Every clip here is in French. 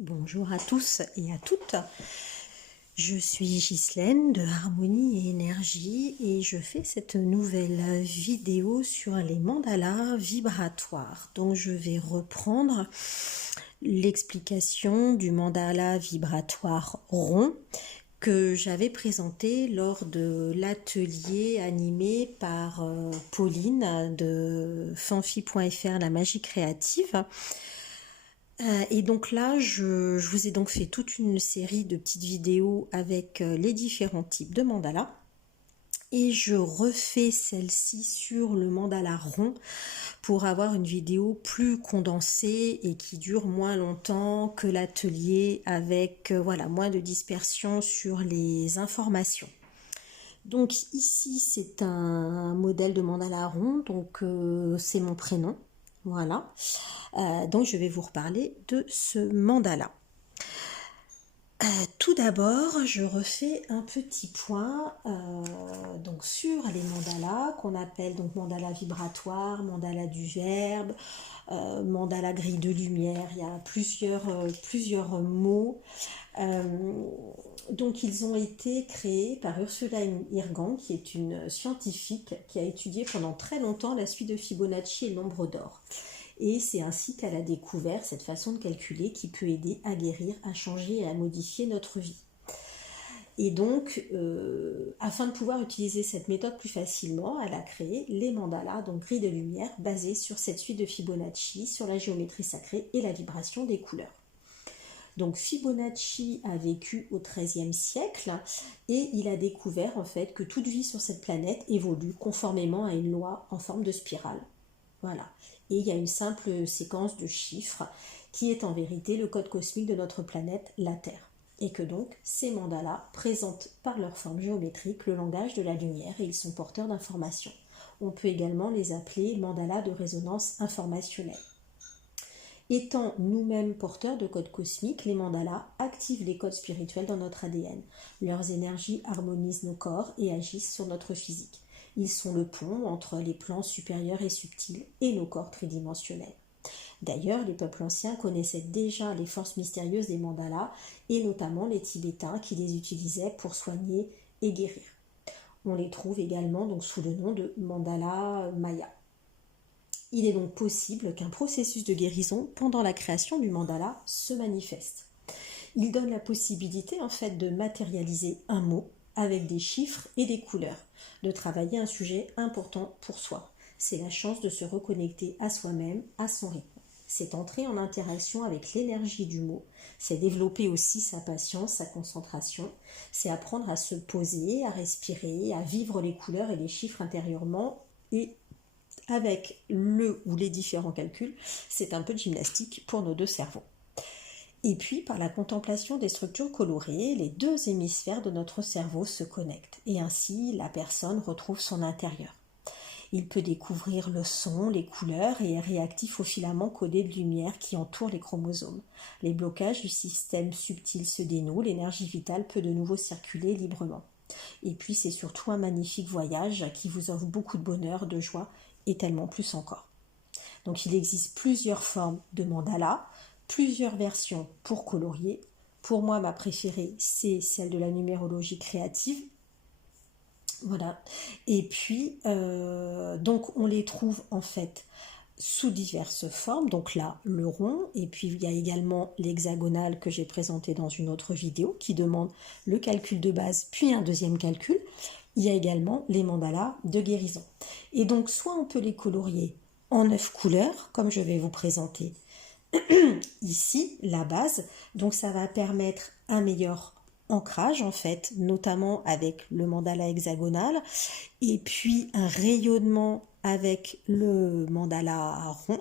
Bonjour à tous et à toutes. Je suis Ghislaine de Harmonie et Énergie et je fais cette nouvelle vidéo sur les mandalas vibratoires. Donc je vais reprendre l'explication du mandala vibratoire rond que j'avais présenté lors de l'atelier animé par Pauline de fanfi.fr, la magie créative. Et donc là, je vous ai donc fait toute une série de petites vidéos avec les différents types de mandalas. Et je refais celle-ci sur le mandala rond pour avoir une vidéo plus condensée et qui dure moins longtemps que l'atelier avec voilà, moins de dispersion sur les informations. Donc ici, c'est un modèle de mandala rond, donc c'est mon prénom. Voilà. Donc je vais vous reparler de ce mandala. Tout d'abord, je refais un petit point donc sur les mandalas qu'on appelle donc mandala vibratoire, mandala du verbe, mandala grille de lumière. Il y a plusieurs mots. Donc ils ont été créés par Ursula Irgang, qui est une scientifique qui a étudié pendant très longtemps la suite de Fibonacci et le nombre d'or. Et c'est ainsi qu'elle a découvert cette façon de calculer qui peut aider à guérir, à changer et à modifier notre vie. Et donc, afin de pouvoir utiliser cette méthode plus facilement, elle a créé les mandalas, donc grilles de lumière, basées sur cette suite de Fibonacci, sur la géométrie sacrée et la vibration des couleurs. Donc Fibonacci a vécu au XIIIe siècle et il a découvert en fait que toute vie sur cette planète évolue conformément à une loi en forme de spirale. Voilà. Et il y a une simple séquence de chiffres qui est en vérité le code cosmique de notre planète, la Terre. Et que donc ces mandalas présentent par leur forme géométrique le langage de la lumière et ils sont porteurs d'informations. On peut également les appeler mandalas de résonance informationnelle. Étant nous-mêmes porteurs de codes cosmiques, les mandalas activent les codes spirituels dans notre ADN. Leurs énergies harmonisent nos corps et agissent sur notre physique. Ils sont le pont entre les plans supérieurs et subtils et nos corps tridimensionnels. D'ailleurs, les peuples anciens connaissaient déjà les forces mystérieuses des mandalas et notamment les Tibétains qui les utilisaient pour soigner et guérir. On les trouve également donc sous le nom de mandala maya. Il est donc possible qu'un processus de guérison pendant la création du mandala se manifeste. Il donne la possibilité en fait de matérialiser un mot avec des chiffres et des couleurs, de travailler un sujet important pour soi. C'est la chance de se reconnecter à soi-même, à son rythme. C'est entrer en interaction avec l'énergie du mot, c'est développer aussi sa patience, sa concentration, c'est apprendre à se poser, à respirer, à vivre les couleurs et les chiffres intérieurement et avec le ou les différents calculs, c'est un peu de gymnastique pour nos deux cerveaux. Et puis, par la contemplation des structures colorées, les deux hémisphères de notre cerveau se connectent et ainsi la personne retrouve son intérieur. Il peut découvrir le son, les couleurs et est réactif aux filaments codés de lumière qui entourent les chromosomes. Les blocages du système subtil se dénouent, l'énergie vitale peut de nouveau circuler librement. Et puis c'est surtout un magnifique voyage qui vous offre beaucoup de bonheur, de joie et tellement plus encore. Donc il existe plusieurs formes de mandala, plusieurs versions pour colorier. Pour moi, ma préférée, c'est celle de la numérologie créative. Voilà. Et puis, donc on les trouve en fait sous diverses formes. Donc là, le rond, et puis il y a également l'hexagonal que j'ai présenté dans une autre vidéo qui demande le calcul de base, puis un deuxième calcul. Il y a également les mandalas de guérison. Et donc, soit on peut les colorier en 9 couleurs, comme je vais vous présenter ici, la base. Donc, ça va permettre un meilleur ancrage, en fait, notamment avec le mandala hexagonal, et puis un rayonnement avec le mandala rond,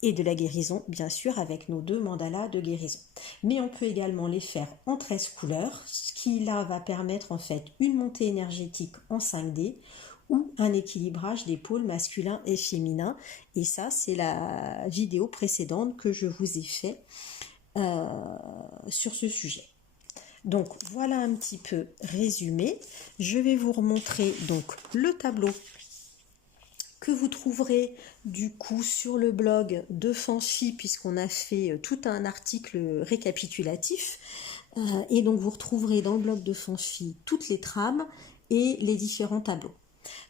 et de la guérison, bien sûr, avec nos deux mandalas de guérison. Mais on peut également les faire en 13 couleurs, ce qui là va permettre en fait une montée énergétique en 5D ou un équilibrage des pôles masculins et féminins. Et ça, c'est la vidéo précédente que je vous ai fait sur ce sujet. Donc voilà un petit peu résumé. Je vais vous remontrer donc le tableau que vous trouverez du coup sur le blog de Fancy, puisqu'on a fait tout un article récapitulatif. Et donc vous retrouverez dans le blog de Fancy toutes les trames et les différents tableaux.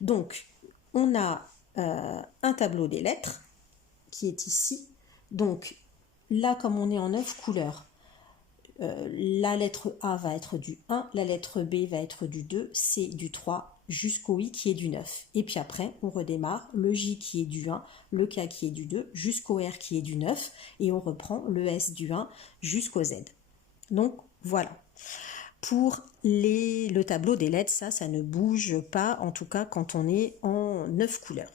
Donc on a un tableau des lettres qui est ici. Donc là, comme on est en 9 couleurs, la lettre A va être du 1, la lettre B va être du 2, C du 3, jusqu'au I qui est du 9. Et puis après, on redémarre, le J qui est du 1, le K qui est du 2, jusqu'au R qui est du 9, et on reprend le S du 1 jusqu'au Z. Donc voilà. Pour le tableau des lettres, ça ne bouge pas, en tout cas quand on est en 9 couleurs.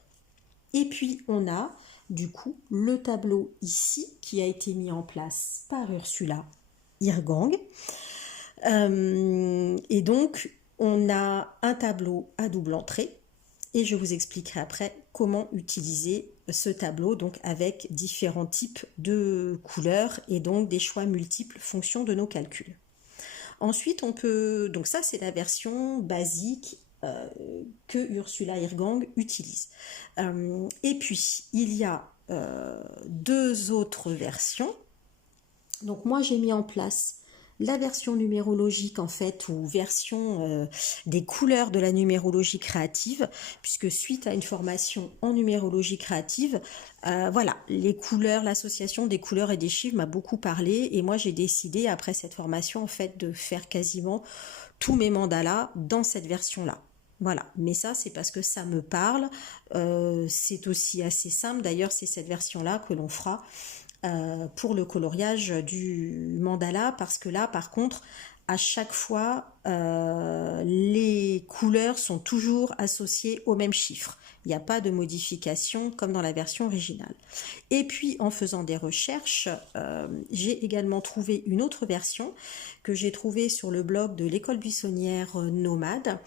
Et puis on a du coup le tableau ici qui a été mis en place par Ursula Irgang. Et donc on a un tableau à double entrée et je vous expliquerai après comment utiliser ce tableau donc avec différents types de couleurs et donc des choix multiples fonction de nos calculs. Ensuite on peut, donc ça c'est la version basique que Ursula Irgang utilise. Et puis il y a deux autres versions. Donc moi j'ai mis en place la version numérologique en fait, ou version des couleurs de la numérologie créative, puisque suite à une formation en numérologie créative, voilà, les couleurs, l'association des couleurs et des chiffres m'a beaucoup parlé, et moi j'ai décidé après cette formation en fait de faire quasiment tous mes mandalas dans cette version-là. Voilà, mais ça c'est parce que ça me parle, c'est aussi assez simple, d'ailleurs c'est cette version-là que l'on fera pour le coloriage du mandala, parce que là par contre à chaque fois les couleurs sont toujours associées au même chiffre, il n'y a pas de modification comme dans la version originale. Et puis en faisant des recherches, j'ai également trouvé une autre version que j'ai trouvée sur le blog de l'école buissonnière Nomade,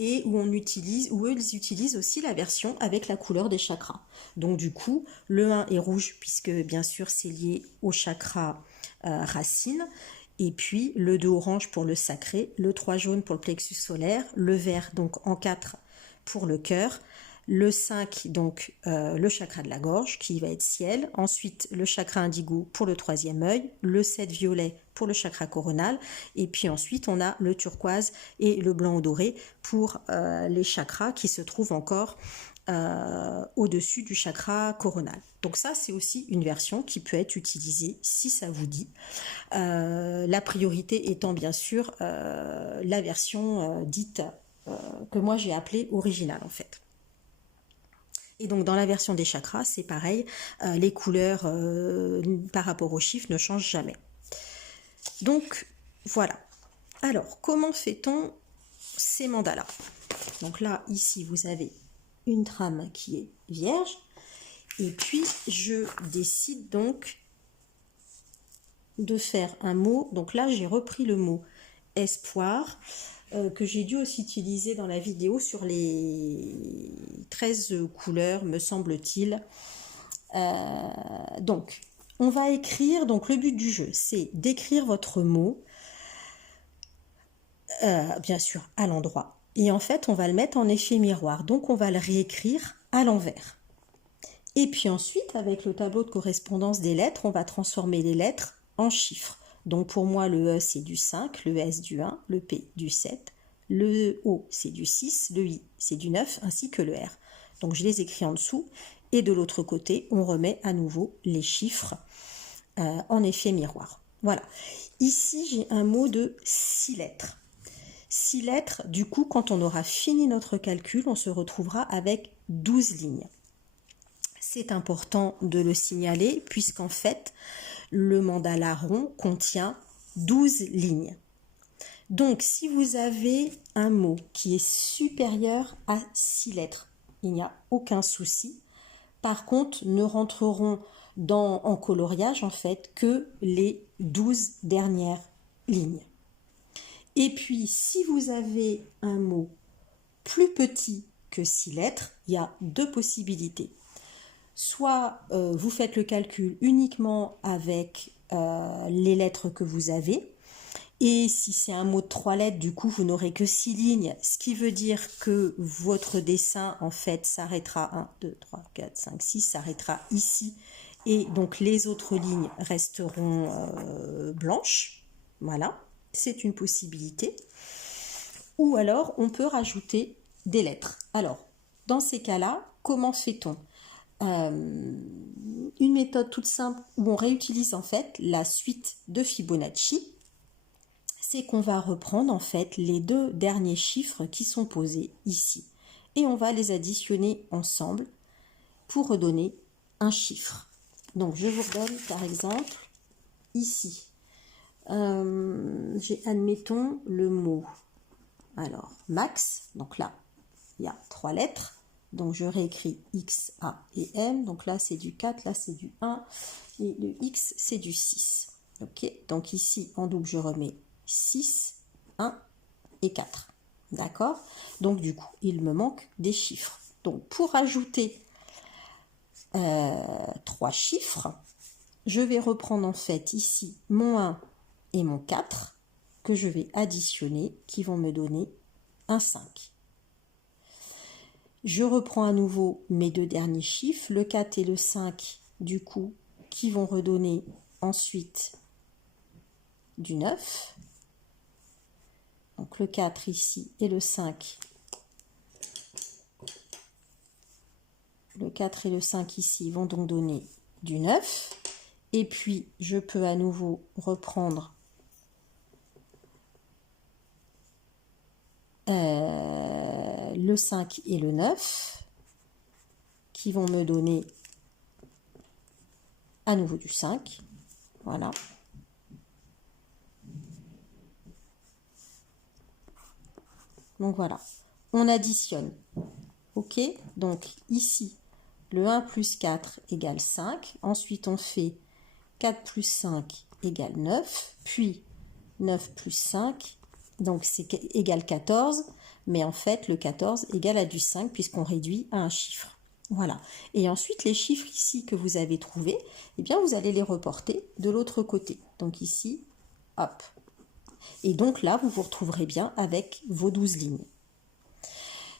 et où eux ils utilisent aussi la version avec la couleur des chakras. Donc du coup, le 1 est rouge puisque bien sûr c'est lié au chakra racine, et puis le 2 orange pour le sacré, le 3 jaune pour le plexus solaire, le vert donc en 4 pour le cœur, le 5 donc le chakra de la gorge qui va être ciel, ensuite le chakra indigo pour le troisième œil, le 7 violet pour le chakra coronal, et puis ensuite on a le turquoise et le blanc au doré pour les chakras qui se trouvent encore au-dessus du chakra coronal. Donc ça c'est aussi une version qui peut être utilisée si ça vous dit. La priorité étant bien sûr la version dite que moi j'ai appelée originale en fait. Et donc dans la version des chakras, c'est pareil, les couleurs par rapport aux chiffres ne changent jamais. Donc voilà. Alors comment fait-on ces mandalas? Donc là, ici, vous avez une trame qui est vierge. Et puis je décide donc de faire un mot. Donc là, j'ai repris le mot espoir, que j'ai dû aussi utiliser dans la vidéo sur les 13 couleurs, me semble-t-il. Donc, on va écrire, donc le but du jeu, c'est d'écrire votre mot, bien sûr, à l'endroit. Et en fait, on va le mettre en effet miroir. Donc, on va le réécrire à l'envers. Et puis ensuite, avec le tableau de correspondance des lettres, on va transformer les lettres en chiffres. Donc pour moi, le E c'est du 5, le S du 1, le P du 7, le O c'est du 6, le I c'est du 9, ainsi que le R. Donc je les écris en dessous. Et de l'autre côté, on remet à nouveau les chiffres en effet miroir. Voilà. Ici, j'ai un mot de 6 lettres. 6 lettres, du coup, quand on aura fini notre calcul, on se retrouvera avec 12 lignes. C'est important de le signaler puisqu'en fait, le mandala rond contient 12 lignes. Donc, si vous avez un mot qui est supérieur à 6 lettres, il n'y a aucun souci. Par contre, ne rentreront en coloriage en fait que les 12 dernières lignes. Et puis, si vous avez un mot plus petit que 6 lettres, il y a deux possibilités. Soit vous faites le calcul uniquement avec les lettres que vous avez, Et si c'est un mot de 3 lettres, du coup, vous n'aurez que 6 lignes, ce qui veut dire que votre dessin, en fait, s'arrêtera 1, 2, 3, 4, 5, 6, s'arrêtera ici. Et donc, les autres lignes resteront blanches. Voilà, c'est une possibilité. Ou alors, on peut rajouter des lettres. Alors, dans ces cas-là, comment fait-on ? Une méthode toute simple où on réutilise en fait la suite de Fibonacci, c'est qu'on va reprendre en fait les deux derniers chiffres qui sont posés ici et on va les additionner ensemble pour redonner un chiffre. Donc je vous redonne par exemple ici, j'ai admettons le mot, alors max, donc là il y a 3 lettres, donc je réécris X, A et M, donc là c'est du 4, là c'est du 1 et le X c'est du 6. Ok, donc ici en double je remets 6, 1 et 4. D'accord? Donc du coup, il me manque des chiffres. Donc pour ajouter 3 chiffres, je vais reprendre en fait ici mon 1 et mon 4 que je vais additionner qui vont me donner un 5. Je reprends à nouveau mes deux derniers chiffres, le 4 et le 5 du coup, qui vont redonner ensuite du 9. Donc le 4 ici et le 5. Le 4 et le 5 ici vont donc donner du 9. Et puis je peux à nouveau reprendre le 5 et le 9 qui vont me donner à nouveau du 5. Voilà. Donc voilà, on additionne. Ok, donc ici, le 1 plus 4 égale 5. Ensuite, on fait 4 plus 5 égale 9. Puis 9 plus 5, donc c'est égale 14. Mais en fait, le 14 égale à du 5 puisqu'on réduit à un chiffre. Voilà. Et ensuite, les chiffres ici que vous avez trouvés, eh bien, vous allez les reporter de l'autre côté. Donc ici, hop. Et donc là, vous vous retrouverez bien avec vos 12 lignes.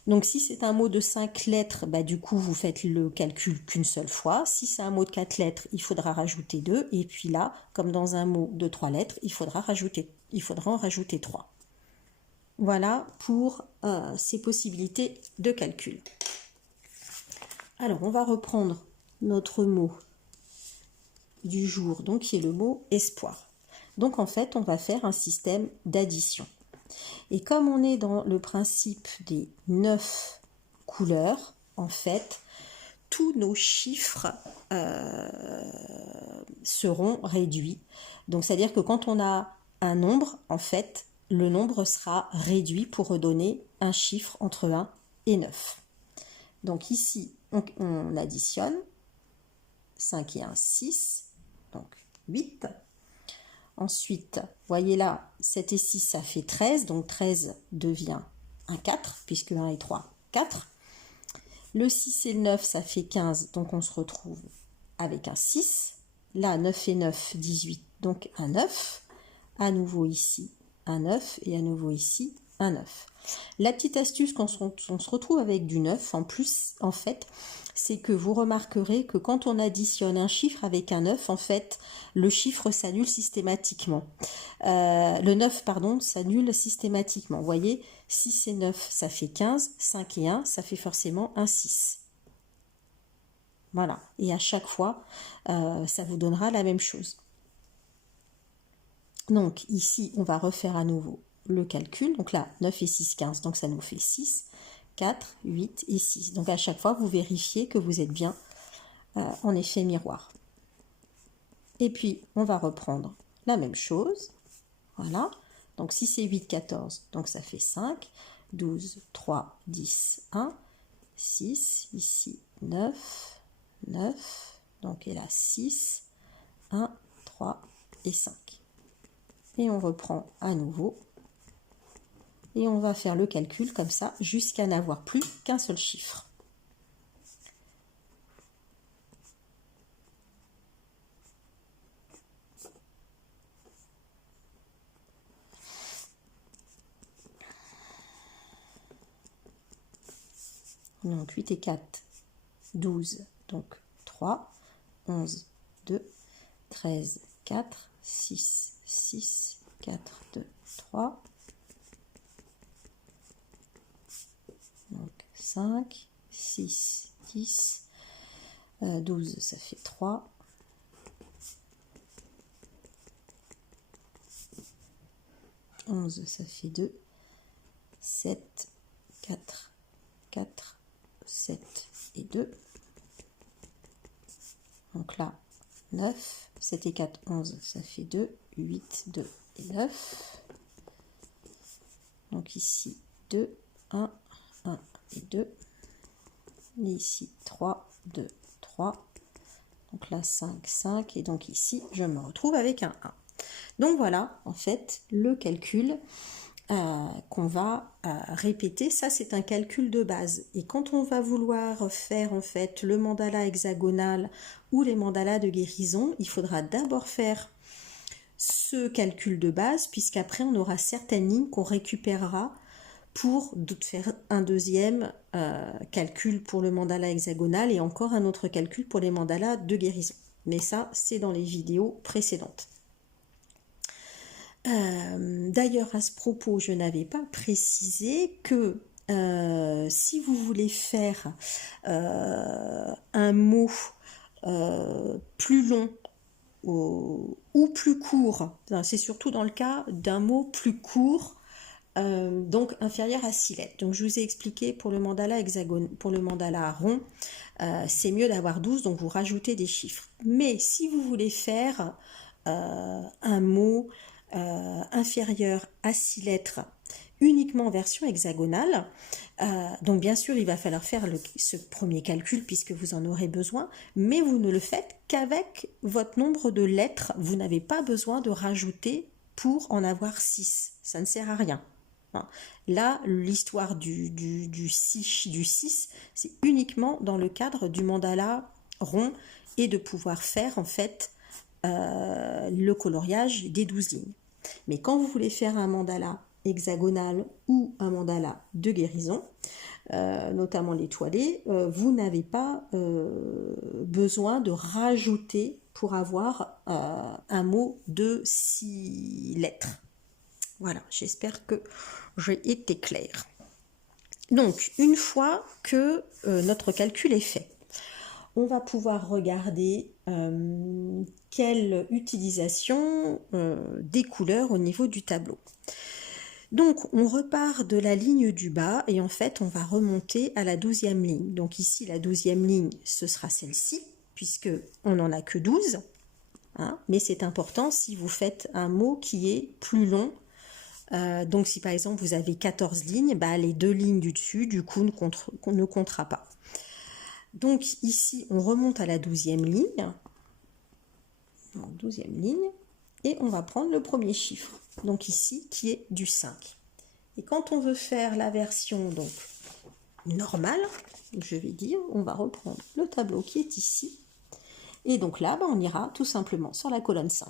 Donc si c'est un mot de 5 lettres, bah, du coup, vous faites le calcul qu'une seule fois. Si c'est un mot de 4 lettres, il faudra rajouter 2. Et puis là, comme dans un mot de 3 lettres, il faudra en rajouter 3. Voilà pour ces possibilités de calcul. Alors, on va reprendre notre mot du jour, donc qui est le mot espoir. Donc en fait, on va faire un système d'addition. Et comme on est dans le principe des 9 couleurs, en fait, tous nos chiffres seront réduits. Donc, c'est-à-dire que quand on a un nombre, en fait, le nombre sera réduit pour redonner un chiffre entre 1 et 9. Donc ici, on additionne 5 et 1, 6, donc 8. Ensuite, voyez là, 7 et 6, ça fait 13. Donc 13 devient un 4, puisque 1 et 3, 4. Le 6 et le 9, ça fait 15. Donc on se retrouve avec un 6. Là, 9 et 9, 18. Donc un 9. À nouveau ici, un 9. Et à nouveau ici, un 9. La petite astuce quand on se retrouve avec du 9, en plus, en fait, c'est que vous remarquerez que quand on additionne un chiffre avec un 9, en fait, le chiffre s'annule systématiquement. Le 9, pardon, s'annule systématiquement. Vous voyez, 6 et 9, ça fait 15. 5 et 1, ça fait forcément un 6. Voilà. Et à chaque fois, ça vous donnera la même chose. Donc, ici, on va refaire à nouveau le calcul. Donc là, 9 et 6, 15. Donc, ça nous fait 6. 4, 8 et 6. Donc à chaque fois, vous vérifiez que vous êtes bien en effet miroir. Et puis, on va reprendre la même chose. Voilà. Donc 6 et 8, 14. Donc ça fait 5. 12, 3, 10, 1. 6, ici 9. 9. Donc et là 6. 1, 3 et 5. Et on reprend à nouveau. Et on va faire le calcul comme ça jusqu'à n'avoir plus qu'un seul chiffre. Donc 8 et 4, 12, donc 3, 11, 2, 13, 4, 6, 6, 4, 2, 3, donc 5, 6, 10, 12, ça fait 3, 11, ça fait 2, 7, 4, 4, 7 et 2. Donc là, 9, 7 et 4, 11, ça fait 2, 8, 2 et 9. Donc ici, 2, 1, 1 et 2. Et ici, 3, 2, 3. Donc là, 5, 5. Et donc ici, je me retrouve avec un 1. Donc voilà, en fait, le calcul qu'on va répéter. Ça, c'est un calcul de base. Et quand on va vouloir faire, en fait, le mandala hexagonal ou les mandalas de guérison, il faudra d'abord faire ce calcul de base, puisqu'après, on aura certaines lignes qu'on récupérera pour faire un deuxième calcul pour le mandala hexagonal et encore un autre calcul pour les mandalas de guérison. Mais ça, c'est dans les vidéos précédentes. D'ailleurs, à ce propos, je n'avais pas précisé que si vous voulez faire un mot plus long ou plus court, c'est surtout dans le cas d'un mot plus court, donc inférieur à 6 lettres. Donc je vous ai expliqué pour le mandala hexagone, pour le mandala rond, c'est mieux d'avoir 12, donc vous rajoutez des chiffres. Mais si vous voulez faire un mot inférieur à 6 lettres uniquement en version hexagonale, donc bien sûr il va falloir faire ce premier calcul puisque vous en aurez besoin, mais vous ne le faites qu'avec votre nombre de lettres. Vous n'avez pas besoin de rajouter pour en avoir 6, ça ne sert à rien. Là, l'histoire du 6, c'est uniquement dans le cadre du mandala rond et de pouvoir faire en fait le coloriage des 12 lignes. Mais quand vous voulez faire un mandala hexagonal ou un mandala de guérison, notamment l'étoilé, vous n'avez pas besoin de rajouter pour avoir un mot de 6 lettres. Voilà, j'espère que j'ai été claire. Donc, une fois que notre calcul est fait, on va pouvoir regarder quelle utilisation des couleurs au niveau du tableau. Donc, on repart de la ligne du bas et en fait, on va remonter à la 12e ligne. Donc ici, la 12e ligne, ce sera celle-ci, puisque on n'en a que 12. Hein, mais c'est important si vous faites un mot qui est plus long. Donc si par exemple vous avez 14 lignes, bah, les 2 lignes du dessus, du coup, ne comptera pas. Donc ici, on remonte à la 12e ligne. Donc 12e ligne. Et on va prendre le premier chiffre. Donc ici, qui est du 5. Et quand on veut faire la version donc normale, je vais dire, on va reprendre le tableau qui est ici. Et donc là, bah, on ira tout simplement sur la colonne 5.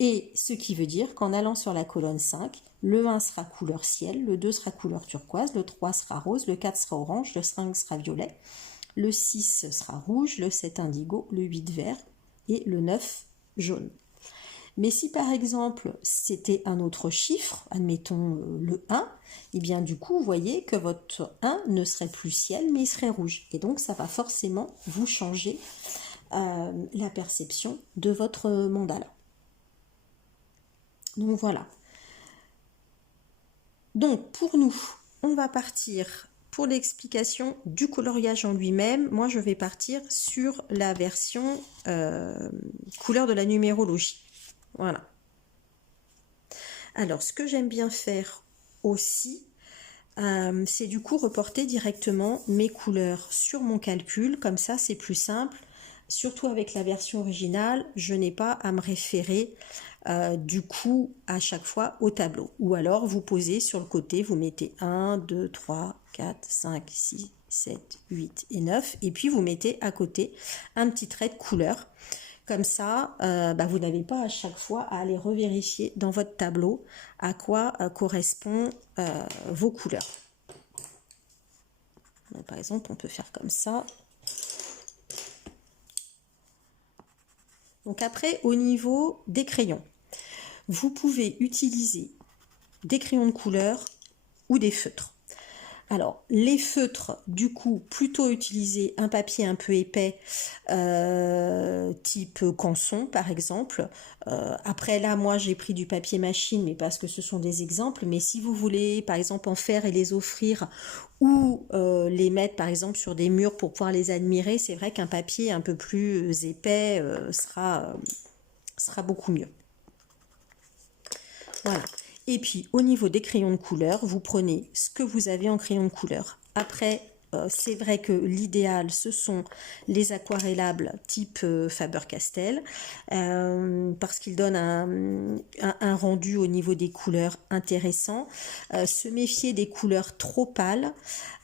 Et ce qui veut dire qu'en allant sur la colonne 5, le 1 sera couleur ciel, le 2 sera couleur turquoise, le 3 sera rose, le 4 sera orange, le 5 sera violet, le 6 sera rouge, le 7 indigo, le 8 vert et le 9 jaune. Mais si par exemple c'était un autre chiffre, admettons le 1, et bien du coup vous voyez que votre 1 ne serait plus ciel mais il serait rouge. Et donc ça va forcément vous changer la perception de votre mandala. Donc voilà. Donc pour nous, on va partir pour l'explication du coloriage en lui-même. Moi je vais partir sur la version couleur de la numérologie. Voilà. Alors ce que j'aime bien faire aussi, c'est du coup reporter directement mes couleurs sur mon calcul. Comme ça c'est plus simple. Surtout avec la version originale, je n'ai pas à me référer du coup à chaque fois au tableau. Ou alors vous posez sur le côté, vous mettez 1, 2, 3, 4, 5, 6, 7, 8 et 9. Et puis vous mettez à côté un petit trait de couleur. Comme ça, vous n'avez pas à chaque fois à aller revérifier dans votre tableau à quoi correspondent vos couleurs. Donc, par exemple, on peut faire comme ça. Donc après, au niveau des crayons, vous pouvez utiliser des crayons de couleur ou des feutres. Alors, les feutres, du coup, plutôt utiliser un papier un peu épais, type canson, par exemple. Après, là, moi, j'ai pris du papier machine, mais parce que ce sont des exemples. Mais si vous voulez, par exemple, en faire et les offrir ou les mettre, par exemple, sur des murs pour pouvoir les admirer, c'est vrai qu'un papier un peu plus épais sera beaucoup mieux. Voilà. Et puis, au niveau des crayons de couleur, vous prenez ce que vous avez en crayon de couleur. Après, c'est vrai que l'idéal, ce sont les aquarellables type Faber-Castell, parce qu'ils donnent un rendu au niveau des couleurs intéressant. Se méfier des couleurs trop pâles,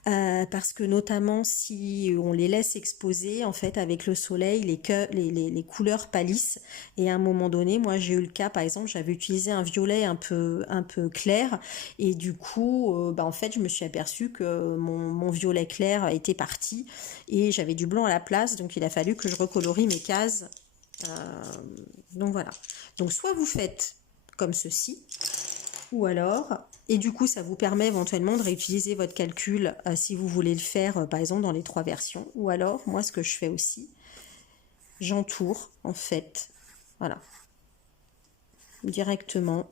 parce que notamment si on les laisse exposer, en fait avec le soleil, les couleurs pâlissent, et à un moment donné, moi j'ai eu le cas, par exemple, j'avais utilisé un violet un peu clair, et du coup en fait je me suis aperçue que mon violet clair était parti et j'avais du blanc à la place, donc il a fallu que je recolorie mes cases. Donc voilà, donc soit vous faites comme ceci, ou alors, et du coup ça vous permet éventuellement de réutiliser votre calcul si vous voulez le faire par exemple dans les 3 versions, ou alors moi ce que je fais aussi, j'entoure en fait, voilà, directement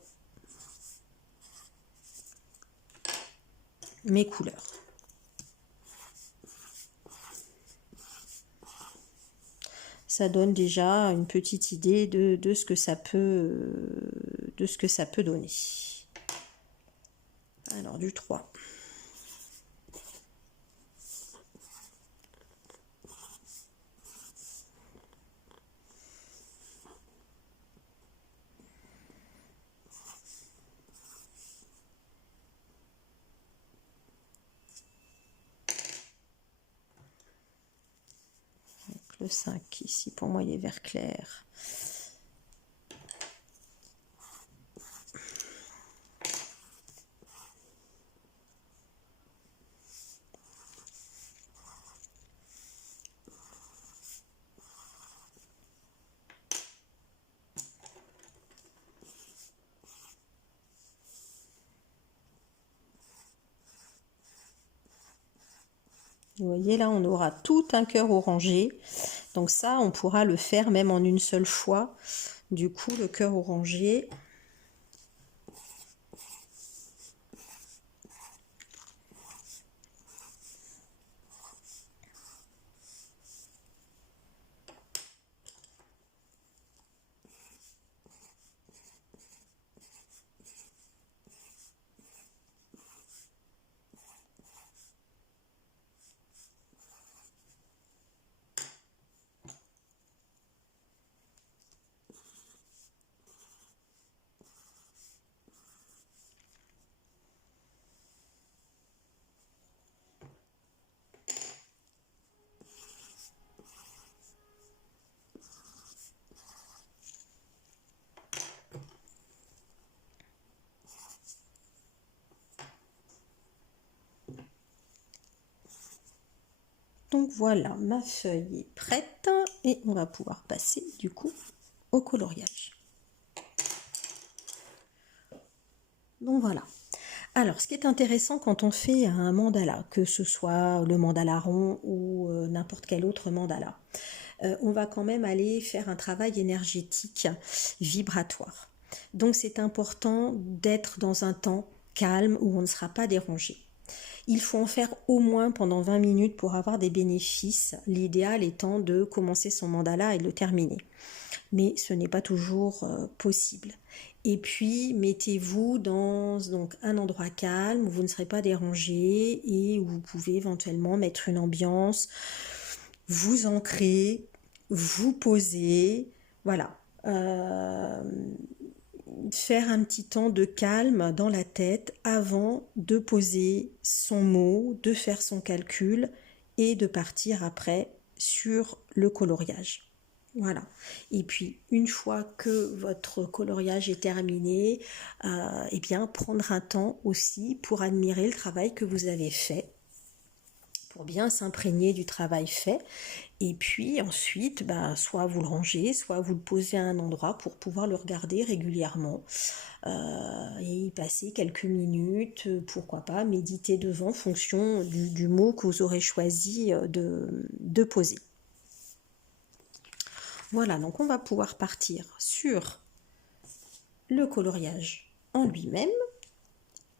mes couleurs. Ça donne déjà une petite idée de ce que ça peut donner. Alors du 3. Le 5 ici, pour moi il est vert clair. Vous voyez là, on aura tout un cœur orangé. Donc ça, on pourra le faire même en une seule fois. Du coup, le cœur orangé. Donc voilà, ma feuille est prête et on va pouvoir passer du coup au coloriage. Donc voilà. Alors, ce qui est intéressant quand on fait un mandala, que ce soit le mandala rond ou n'importe quel autre mandala, on va quand même aller faire un travail énergétique vibratoire. Donc c'est important d'être dans un temps calme où on ne sera pas dérangé. Il faut en faire au moins pendant 20 minutes pour avoir des bénéfices, l'idéal étant de commencer son mandala et de le terminer. Mais ce n'est pas toujours possible. Et puis, mettez-vous dans donc, un endroit calme où vous ne serez pas dérangé et où vous pouvez éventuellement mettre une ambiance, vous ancrer, vous poser, voilà. Faire un petit temps de calme dans la tête avant de poser son mot, de faire son calcul et de partir après sur le coloriage. Voilà. Et puis, une fois que votre coloriage est terminé, prendre un temps aussi pour admirer le travail que vous avez fait, pour bien s'imprégner du travail fait. Et puis ensuite, soit vous le rangez, soit vous le posez à un endroit pour pouvoir le regarder régulièrement et y passer quelques minutes, pourquoi pas, méditer devant, en fonction du mot que vous aurez choisi de poser. Voilà, donc on va pouvoir partir sur le coloriage en lui-même.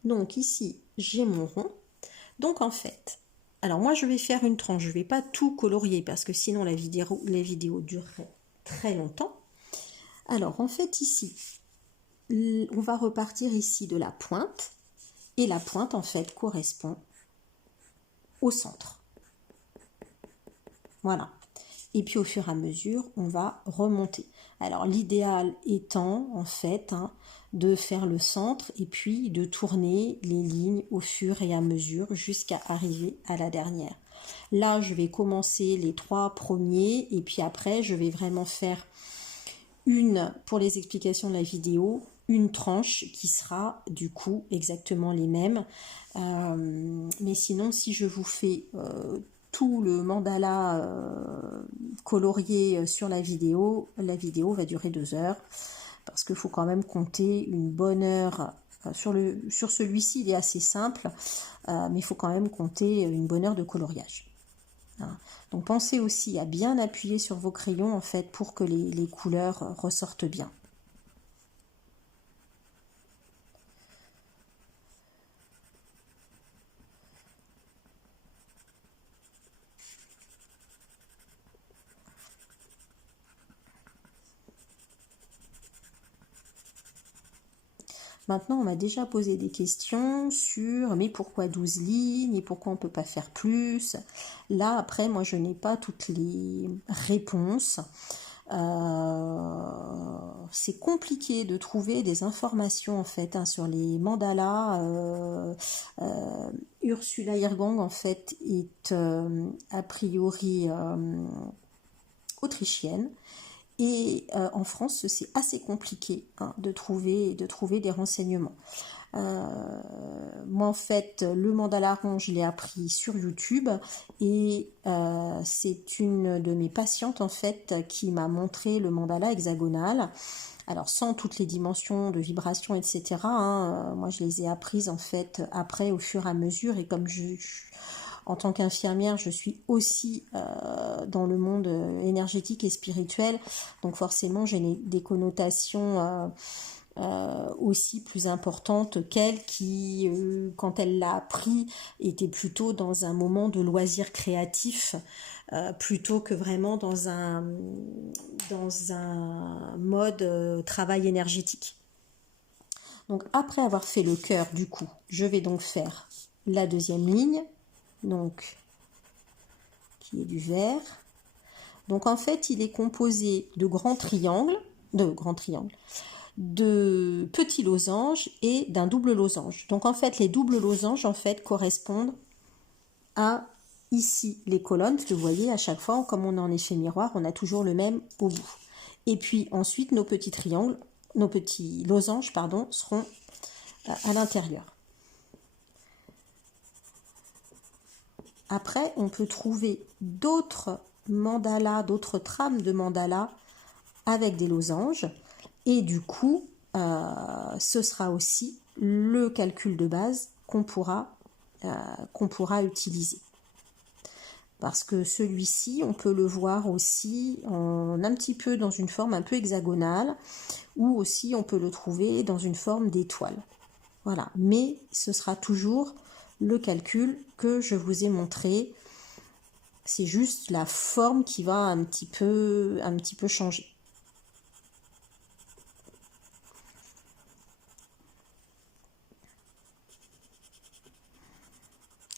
Donc ici, j'ai mon rond. Donc en fait, alors moi je vais faire une tranche, je ne vais pas tout colorier parce que sinon les vidéos dureraient très longtemps. Alors en fait ici, on va repartir ici de la pointe et la pointe en fait correspond au centre. Voilà. Et puis au fur et à mesure, on va remonter. Alors l'idéal étant en fait de faire le centre et puis de tourner les lignes au fur et à mesure jusqu'à arriver à la dernière. Là, je vais commencer les 3 premiers et puis après, je vais vraiment faire pour les explications de la vidéo, une tranche qui sera du coup exactement les mêmes. Mais sinon, si je vous fais tout le mandala colorié sur la vidéo va durer 2 heures parce qu'il faut quand même compter une bonne heure. Sur celui-ci, il est assez simple, mais il faut quand même compter une bonne heure de coloriage. Donc pensez aussi à bien appuyer sur vos crayons en fait pour que les couleurs ressortent bien. Maintenant, on m'a déjà posé des questions sur mais pourquoi 12 lignes et pourquoi on ne peut pas faire plus. Là, après, moi, je n'ai pas toutes les réponses. C'est compliqué de trouver des informations en fait sur les mandalas. Ursula Hirgang en fait est a priori autrichienne. Et en France, c'est assez compliqué de trouver des renseignements. Moi, en fait, le mandala rond, je l'ai appris sur YouTube et c'est une de mes patientes, en fait, qui m'a montré le mandala hexagonal. Alors, sans toutes les dimensions de vibration, etc. Moi, je les ai apprises, en fait, après, au fur et à mesure. Et comme en tant qu'infirmière, je suis aussi dans le monde énergétique et spirituel. Donc forcément, j'ai des connotations aussi plus importantes qu'elle qui, quand elle l'a appris, était plutôt dans un moment de loisir créatif, plutôt que vraiment dans un mode travail énergétique. Donc après avoir fait le cœur, du coup, je vais donc faire la deuxième ligne. Donc, qui est du vert. Donc en fait, il est composé de de petits losanges et d'un double losange. Donc en fait, les doubles losanges en fait correspondent à ici les colonnes. Vous voyez, à chaque fois, comme on est en effet miroir, on a toujours le même au bout. Et puis ensuite, nos petits losanges, seront à l'intérieur. Après, on peut trouver d'autres mandalas, d'autres trames de mandalas avec des losanges. Et du coup, ce sera aussi le calcul de base qu'on pourra utiliser. Parce que celui-ci, on peut le voir aussi un petit peu dans une forme un peu hexagonale, ou aussi on peut le trouver dans une forme d'étoile. Voilà, mais ce sera toujours le calcul que je vous ai montré. C'est juste la forme qui va un petit peu changer.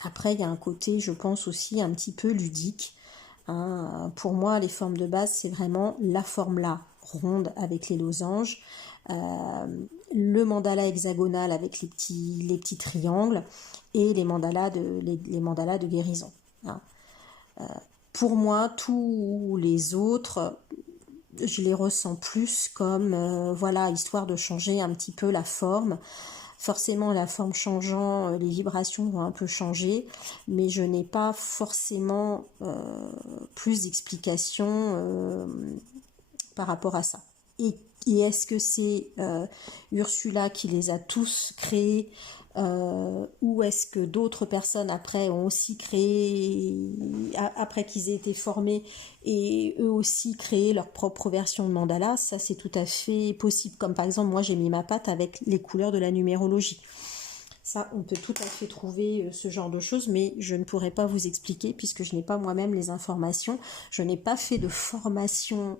Après, il y a un côté, je pense aussi, un petit peu ludique. Pour moi, les formes de base, c'est vraiment la forme là, ronde avec les losanges, le mandala hexagonal avec les petits triangles et les mandalas de guérison. Pour moi, tous les autres, je les ressens plus comme, voilà, histoire de changer un petit peu la forme. Forcément, la forme changeant, les vibrations vont un peu changer, mais je n'ai pas forcément plus d'explications par rapport à ça. Et est-ce que c'est Ursula qui les a tous créés ou est-ce que d'autres personnes après ont aussi créé, après qu'ils aient été formés, et eux aussi créé leur propre version de mandala? Ça, c'est tout à fait possible. Comme par exemple, moi j'ai mis ma patte avec les couleurs de la numérologie. Ça, on peut tout à fait trouver ce genre de choses, mais je ne pourrais pas vous expliquer puisque je n'ai pas moi-même les informations. Je n'ai pas fait de formation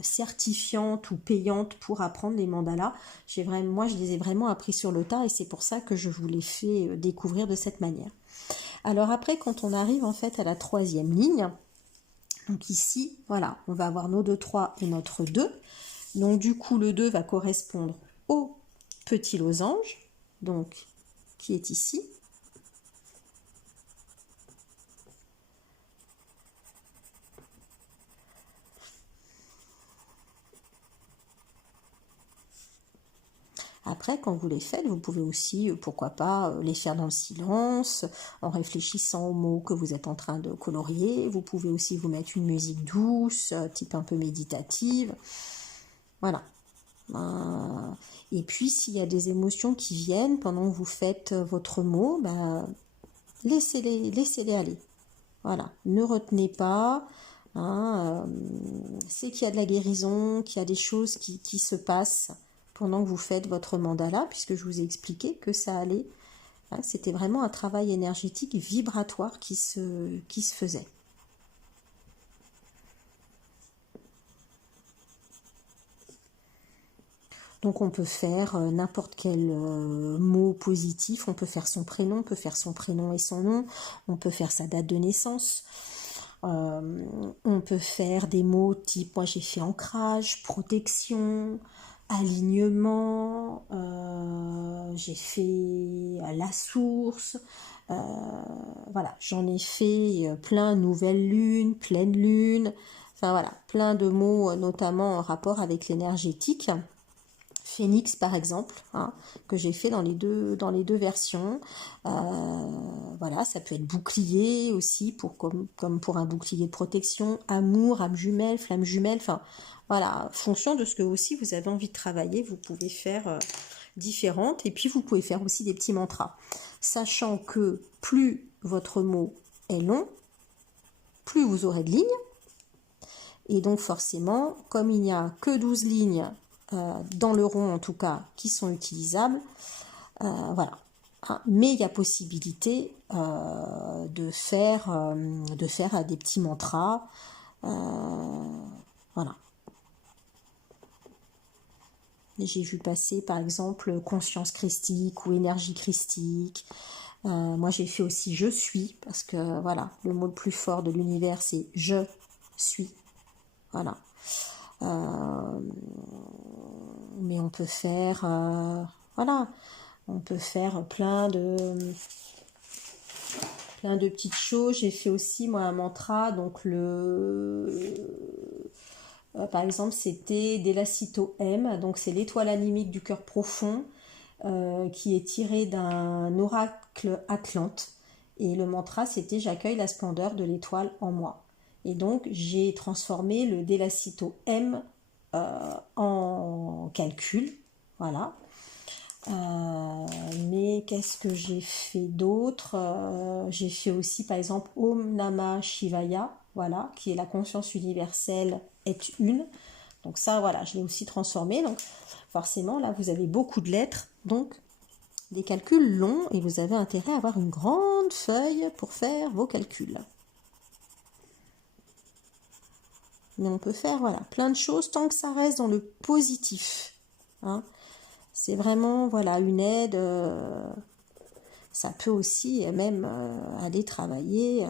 certifiante ou payante pour apprendre les mandalas. Moi, je les ai vraiment appris sur le tas et c'est pour ça que je vous les fais découvrir de cette manière. Alors après, quand on arrive en fait à la 3e ligne, donc ici, voilà, on va avoir nos 2, 3 et notre 2. Donc du coup, le 2 va correspondre au petit losange, donc qui est ici. Après, quand vous les faites, vous pouvez aussi, pourquoi pas, les faire dans le silence, en réfléchissant aux mots que vous êtes en train de colorier. Vous pouvez aussi vous mettre une musique douce, type un peu méditative. Voilà. Et puis, s'il y a des émotions qui viennent pendant que vous faites votre mot, laissez-les aller. Voilà. Ne retenez pas. C'est qu'il y a de la guérison, qu'il y a des choses qui se passent pendant que vous faites votre mandala, puisque je vous ai expliqué que ça allait, c'était vraiment un travail énergétique vibratoire qui se faisait. Donc on peut faire n'importe quel mot positif, on peut faire son prénom, on peut faire son prénom et son nom, on peut faire sa date de naissance, on peut faire des mots type, moi j'ai fait ancrage, protection, alignement, j'ai fait la source, voilà, j'en ai fait plein, nouvelle lune, pleine lune, enfin voilà, plein de mots notamment en rapport avec l'énergétique. Phénix par exemple, que j'ai fait dans les deux versions. Voilà, ça peut être bouclier aussi, comme pour un bouclier de protection, amour, âme jumelle, flamme jumelle, enfin voilà, en fonction de ce que aussi vous avez envie de travailler, vous pouvez faire différentes, et puis vous pouvez faire aussi des petits mantras, sachant que plus votre mot est long, plus vous aurez de lignes, et donc forcément, comme il n'y a que 12 lignes, dans le rond en tout cas, qui sont utilisables, voilà. Mais il y a possibilité de faire des petits mantras, voilà. J'ai vu passer par exemple conscience christique ou énergie christique. Moi j'ai fait aussi je suis, parce que voilà, le mot le plus fort de l'univers c'est je suis, voilà. Mais on peut faire voilà, on peut faire plein de petites choses. J'ai fait aussi moi un mantra, donc par exemple c'était Delacito M, donc c'est l'étoile animique du cœur profond, qui est tiré d'un oracle Atlante, et le mantra c'était j'accueille la splendeur de l'étoile en moi. Et donc j'ai transformé le Delacito M en calcul, voilà. Mais qu'est-ce que j'ai fait d'autre? J'ai fait aussi par exemple Om Namah Shivaya, voilà, qui est la conscience universelle est une. Donc ça, voilà, je l'ai aussi transformé. Donc forcément, là, vous avez beaucoup de lettres, donc des calculs longs, et vous avez intérêt à avoir une grande feuille pour faire vos calculs. Mais on peut faire, voilà, plein de choses tant que ça reste dans le positif. C'est vraiment, voilà, une aide. Ça peut aussi même aller travailler,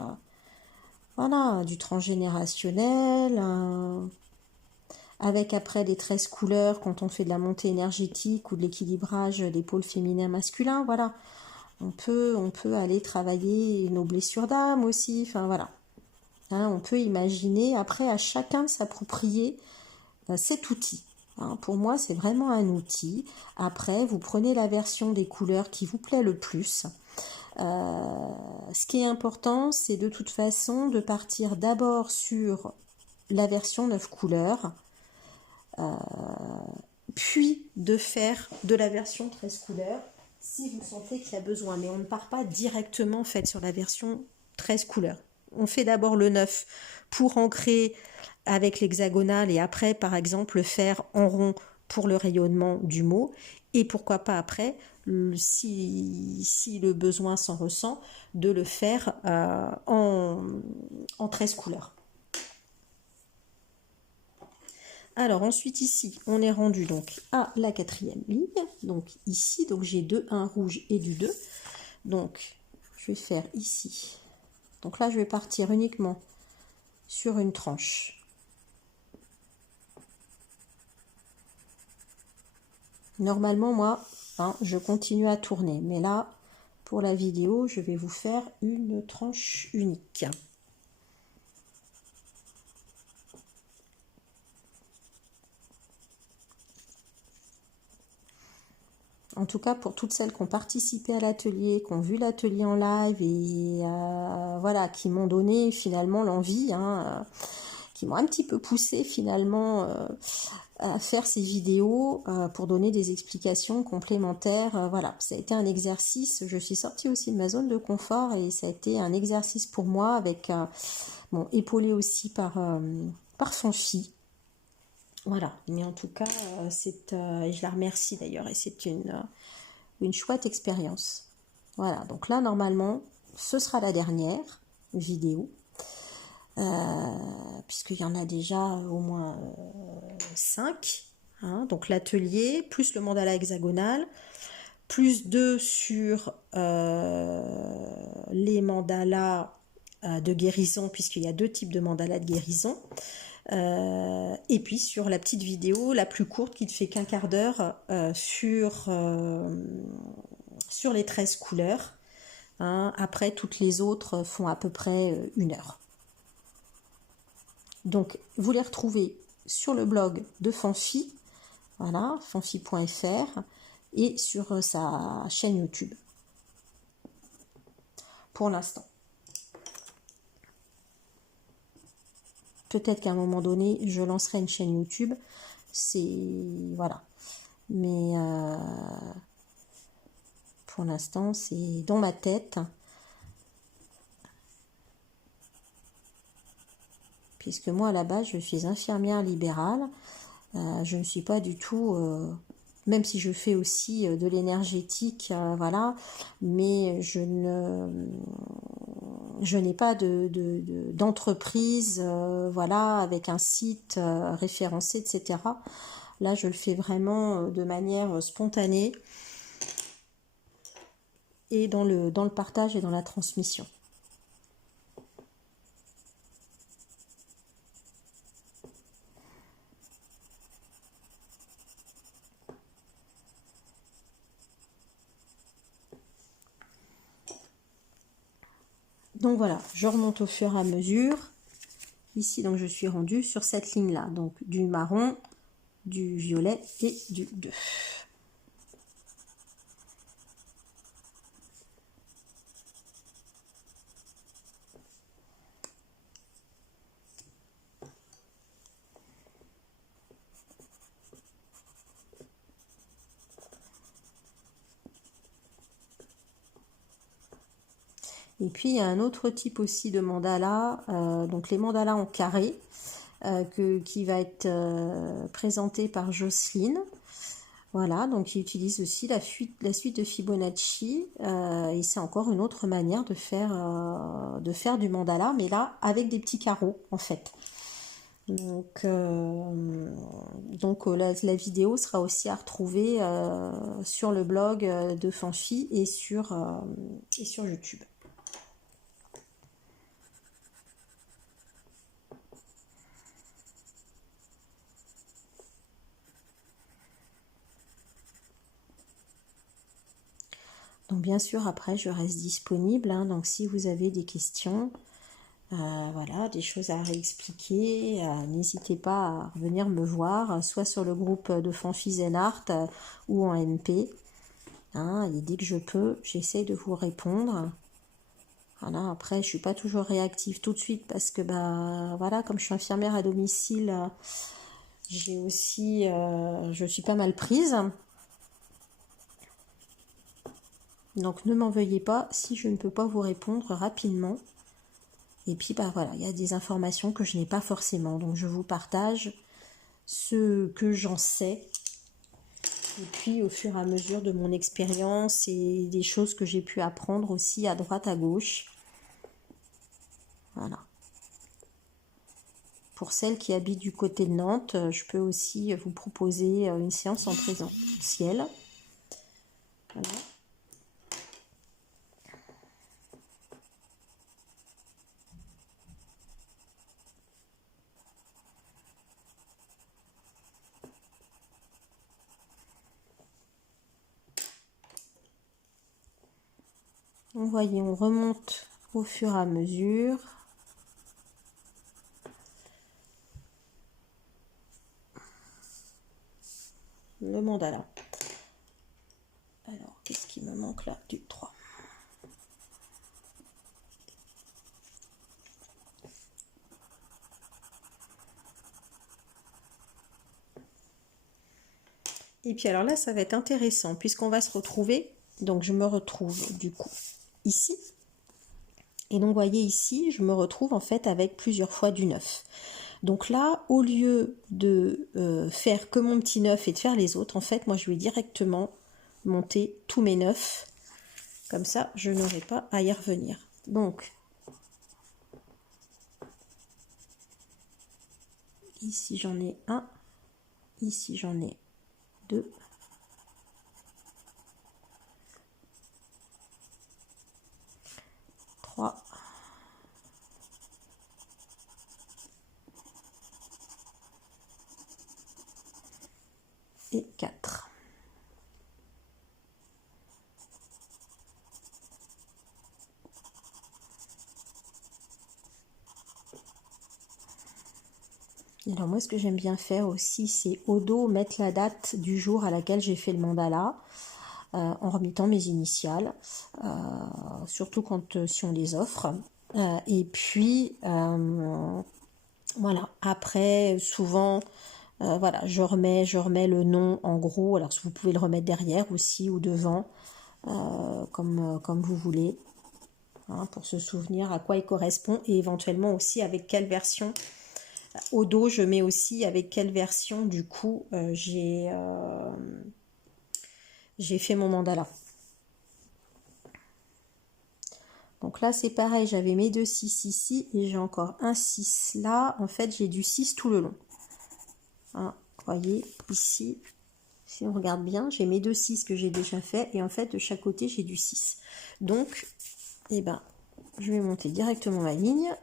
voilà, du transgénérationnel, avec après des 13 couleurs quand on fait de la montée énergétique ou de l'équilibrage des pôles féminins masculins, voilà. On peut aller travailler nos blessures d'âme aussi, enfin voilà. Hein, on peut imaginer, après à chacun de s'approprier cet outil. Hein, pour moi, c'est vraiment un outil. Après, vous prenez la version des couleurs qui vous plaît le plus. Ce qui est important, c'est de toute façon de partir d'abord sur la version 9 couleurs, puis de faire de la version 13 couleurs si vous sentez qu'il y a besoin. Mais on ne part pas directement en fait, sur la version 13 couleurs. On fait d'abord le 9 pour ancrer avec l'hexagonal et après, par exemple, le faire en rond pour le rayonnement du mot. Et pourquoi pas après, si le besoin s'en ressent, de le faire en 13 couleurs. Alors ensuite ici, on est rendu donc à la 4e ligne. Donc ici, donc j'ai 2, 1 rouge et du 2. Donc je vais faire ici. Donc là, je vais partir uniquement sur une tranche. Normalement, moi, hein, je continue à tourner. Mais là, pour la vidéo, je vais vous faire une tranche unique. En tout cas, pour toutes celles qui ont participé à l'atelier, qui ont vu l'atelier en live et voilà, qui m'ont donné finalement l'envie, hein, qui m'ont un petit peu poussé finalement à faire ces vidéos pour donner des explications complémentaires. Voilà, ça a été un exercice. Je suis sortie aussi de ma zone de confort et ça a été un exercice pour moi avec, bon, épaulé aussi par Fanfi. Voilà, mais en tout cas, et je la remercie d'ailleurs, et c'est une chouette expérience. Voilà, donc là, normalement, ce sera la dernière vidéo, puisqu'il y en a déjà au moins 5. Hein, donc l'atelier, plus le mandala hexagonal, plus 2 sur les mandalas de guérison, puisqu'il y a 2 types de mandalas de guérison. Et puis sur la petite vidéo la plus courte qui ne fait qu'un quart d'heure sur les 13 couleurs. Hein. Après, toutes les autres font à peu près 1 heure. Donc, vous les retrouvez sur le blog de Fanfi, voilà, fanfi.fr, et sur sa chaîne YouTube. Pour l'instant. Peut-être qu'à un moment donné, je lancerai une chaîne YouTube. C'est... Voilà. Mais pour l'instant, c'est dans ma tête. Puisque moi, à la base, je suis infirmière libérale. Je ne suis pas du tout... même si je fais aussi de l'énergétique, voilà. Mais je n'ai pas d'entreprise, voilà, avec un site référencé, etc. Là, je le fais vraiment de manière spontanée et dans le partage et dans la transmission. Donc voilà, je remonte au fur et à mesure. Ici, donc, je suis rendue sur cette ligne-là. Donc, du marron, du violet et du 2. Et puis, il y a un autre type aussi de mandala, donc les mandalas en carré, qui va être présenté par Jocelyne. Voilà, donc il utilise aussi la suite de Fibonacci, et c'est encore une autre manière de faire du mandala, mais là, avec des petits carreaux, en fait. Donc la vidéo sera aussi à retrouver sur le blog de Fanfi et sur YouTube. Donc bien sûr, après, je reste disponible. Hein, donc si vous avez des questions, Voilà, des choses à réexpliquer. N'hésitez pas à revenir me voir, soit sur le groupe de Fanfi Zen Art ou en MP. Hein, et dès que je peux, j'essaye de vous répondre. Voilà, après, je suis pas toujours réactive tout de suite parce que, bah, voilà, comme je suis infirmière à domicile, j'ai aussi, je suis pas mal prise. Donc, ne m'en veuillez pas si je ne peux pas vous répondre rapidement. Et puis, bah voilà, il y a des informations que je n'ai pas forcément. Donc, je vous partage ce que j'en sais. Et puis, au fur et à mesure de mon expérience et des choses que j'ai pu apprendre aussi à droite, à gauche. Voilà. Pour celles qui habitent du côté de Nantes, je peux aussi vous proposer une séance en présentiel. Voilà. Vous voyez, on remonte au fur et à mesure. Le mandala. Alors, qu'est-ce qui me manque là? Du 3. Et puis alors là, ça va être intéressant puisqu'on va se retrouver. Donc, je me retrouve du coup ici. Et donc, vous voyez ici, je me retrouve en fait avec plusieurs fois du 9. Donc là, au lieu de faire que mon petit 9 et de faire les autres, en fait, moi, je vais directement monter tous mes 9. Comme ça, je n'aurai pas à y revenir. Donc, ici, j'en ai un. Ici, j'en ai 2. 3. Et 4. Et alors moi, ce que j'aime bien faire aussi, c'est au dos mettre la date du jour à laquelle j'ai fait le mandala, en remettant mes initiales, surtout quand si on les offre. Et puis, voilà, après, souvent, voilà, je remets le nom en gros. Alors, vous pouvez le remettre derrière aussi ou devant, comme vous voulez, hein, pour se souvenir à quoi il correspond et éventuellement aussi avec quelle version. Au dos, je mets aussi avec quelle version, du coup, j'ai fait mon mandala. Donc là, c'est pareil, j'avais mes 2 6 ici et j'ai encore un 6 là. En fait, j'ai du 6 tout le long. Hein, vous voyez, ici, si on regarde bien, j'ai mes 2 6 que j'ai déjà fait et en fait, de chaque côté, j'ai du 6. Donc, eh ben, je vais monter directement ma ligne.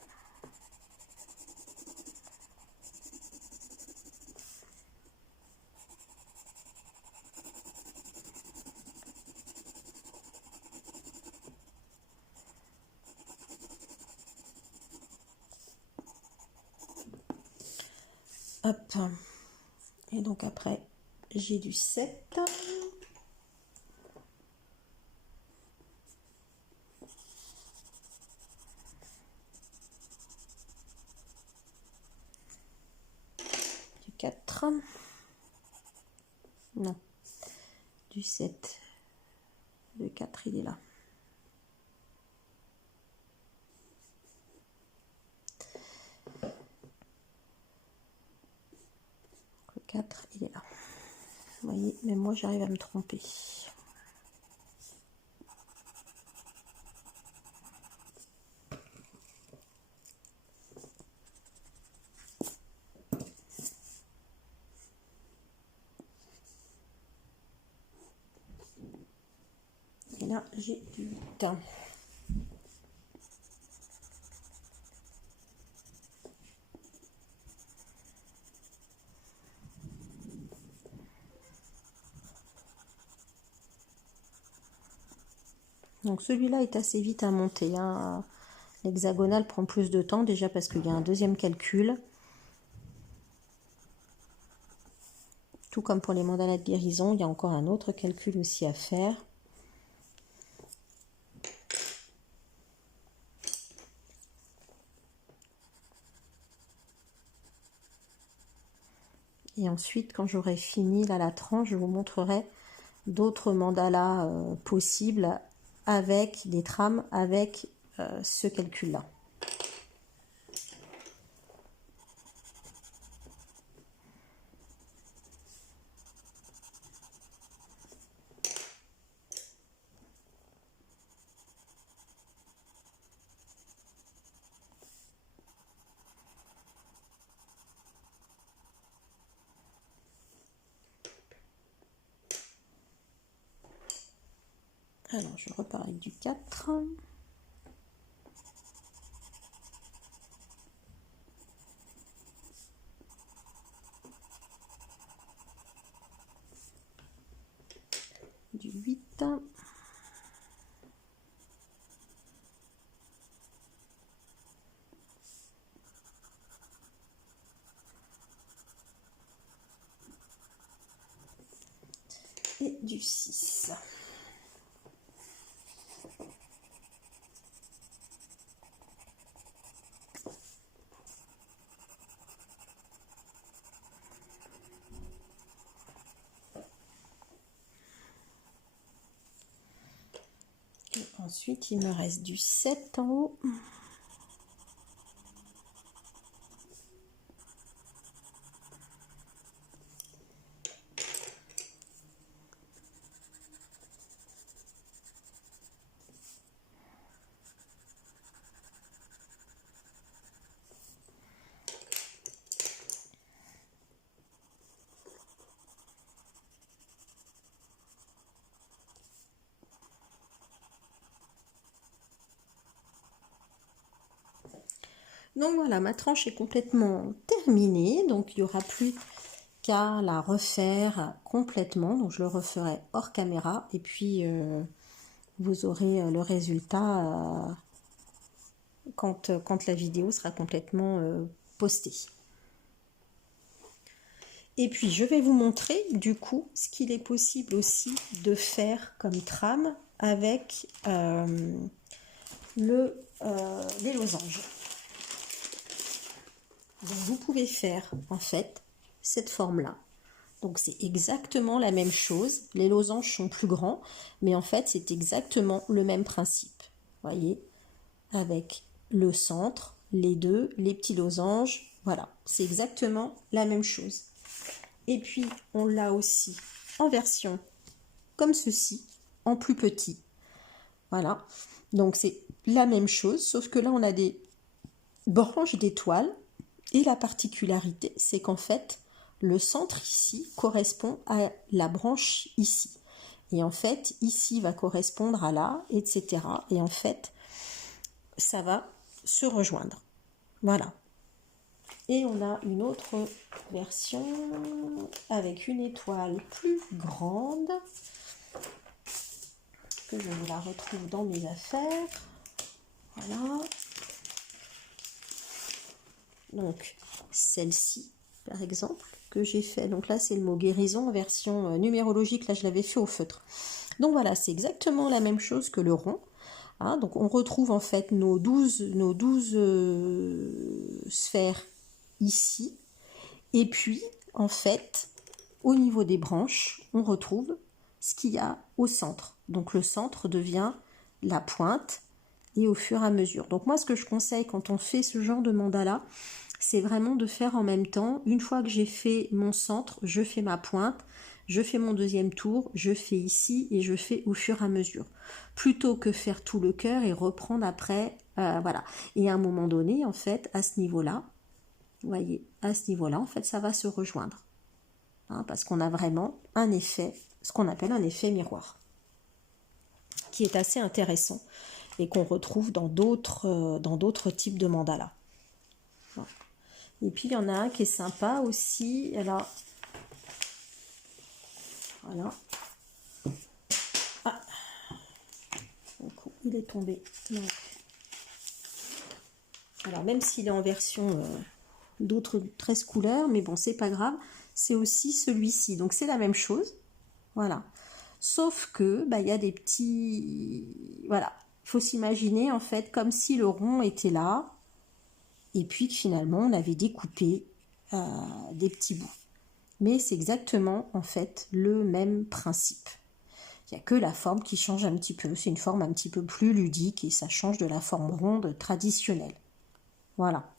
Hop. Et donc après, j'ai du 7. Du 4. Non. Du 7. Le 4, il est là. Le 4, il est là. Vous voyez, même moi, j'arrive à me tromper. Et là, j'ai du 8. Donc celui-là est assez vite à monter, hein. L'hexagonal prend plus de temps, déjà parce qu'il y a un deuxième calcul. Tout comme pour les mandalas de guérison, il y a encore un autre calcul aussi à faire. Et ensuite, quand j'aurai fini là, la tranche, je vous montrerai d'autres mandalas possibles avec des trames, avec ce calcul-là. Alors, je repars avec du 4. Du 8. Et du 6. Et ensuite, il me reste du 7 en haut. Donc voilà, ma tranche est complètement terminée. Donc il n'y aura plus qu'à la refaire complètement. Donc je le referai hors caméra. Et puis vous aurez le résultat quand la vidéo sera complètement postée. Et puis je vais vous montrer du coup ce qu'il est possible aussi de faire comme trame avec les losanges. Donc vous pouvez faire en fait cette forme-là. Donc c'est exactement la même chose. Les losanges sont plus grands, mais en fait c'est exactement le même principe. Voyez, avec le centre, les deux, les petits losanges, voilà, c'est exactement la même chose. Et puis on l'a aussi en version comme ceci, en plus petit. Voilà, donc c'est la même chose, sauf que là on a des branches d'étoiles. Et la particularité, c'est qu'en fait, le centre ici correspond à la branche ici. Et en fait, ici va correspondre à là, etc. Et en fait, ça va se rejoindre. Voilà. Et on a une autre version avec une étoile plus grande, que je vous la retrouve dans mes affaires. Voilà. Donc, celle-ci, par exemple, que j'ai fait. Donc là, c'est le mot guérison en version numérologique. Là, je l'avais fait au feutre. Donc voilà, c'est exactement la même chose que le rond. Hein, donc on retrouve en fait nos 12 sphères ici. Et puis, en fait, au niveau des branches, on retrouve ce qu'il y a au centre. Donc le centre devient la pointe et au fur et à mesure. Donc moi, ce que je conseille quand on fait ce genre de mandala, c'est vraiment de faire en même temps. Une fois que j'ai fait mon centre, je fais ma pointe, je fais mon deuxième tour, je fais ici et je fais au fur et à mesure. Plutôt que faire tout le cœur et reprendre après, voilà. Et à un moment donné, en fait, à ce niveau-là, vous voyez, à ce niveau-là, en fait, ça va se rejoindre. Hein, parce qu'on a vraiment un effet, ce qu'on appelle un effet miroir, qui est assez intéressant et qu'on retrouve dans d'autres types de mandalas. Voilà. Et puis il y en a un qui est sympa aussi. Alors, voilà. Ah, du coup, il est tombé. Donc, Alors même s'il est en version d'autres 13 couleurs, mais bon, c'est pas grave, c'est aussi celui-ci. Donc c'est la même chose, voilà. Sauf que, bah, il y a des petits... Voilà, il faut s'imaginer en fait comme si le rond était là, et puis que finalement on avait découpé des petits bouts. Mais c'est exactement en fait le même principe. Il n'y a que la forme qui change un petit peu. C'est une forme un petit peu plus ludique et ça change de la forme ronde traditionnelle. Voilà.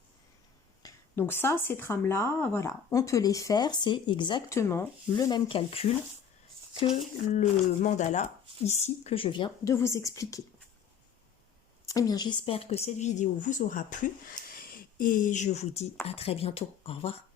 Donc ça, ces trames-là, voilà, on peut les faire. C'est exactement le même calcul que le mandala ici que je viens de vous expliquer. Eh bien, j'espère que cette vidéo vous aura plu et je vous dis à très bientôt. Au revoir.